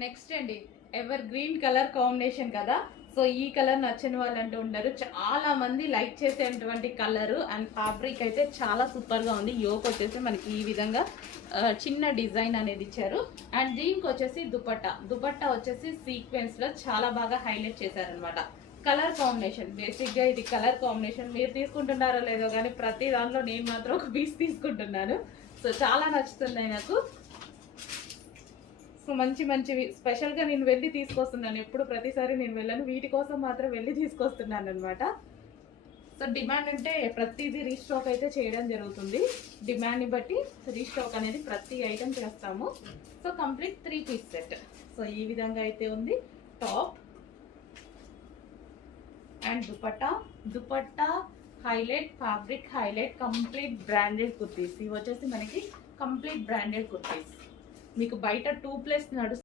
Next అండి, ever green colour combination కదా. So ఈ కలర్ నచ్చని వాళ్ళు అంటూ ఉండరు, చాలా మంది లైక్ చేసేటువంటి కలర్. అండ్ ఫ్యాబ్రిక్ అయితే చాలా సూపర్ గా ఉంది. యోక్ వచ్చేసి మనకి ఈ విధంగా చిన్న డిజైన్ అనేది ఇచ్చారు. అండ్ దీనికి వచ్చేసి దుపట్టా వచ్చేసి సీక్వెన్స్ లో చాలా బాగా హైలైట్ చేశారనమాట. కలర్ కాంబినేషన్, బేసిక్ గా ఇది కలర్ కాంబినేషన్. మీరు తీసుకుంటున్నారో లేదో కానీ ప్రతి దాంట్లో నేను మాత్రం ఒక పీస్ తీసుకుంటున్నాను. సో చాలా నచ్చుతుంది నాకు. సో మంచివి స్పెషల్గా నేను వెళ్ళి తీసుకొస్తున్నాను. ఎప్పుడు ప్రతిసారి నేను వెళ్ళను, వీటి కోసం మాత్రం వెళ్ళి తీసుకొస్తున్నాను అనమాట. సో డిమాండ్ ఉంటే ప్రతిదీ రీస్టాక్ అయితే చేయడం జరుగుతుంది. డిమాండ్ని బట్టి రీస్టాక్ అనేది ప్రతి ఐటమ్ చేస్తాము. So complete 3 piece set. So ఈ విధంగా అయితే ఉంది top and dupatta highlight, fabric highlight, complete branded kurtis. ఇవి వచ్చేసి మనకి కంప్లీట్ బ్రాండెడ్ కుర్తీస్. మీకు బయట 2+ నడుస్తుంది.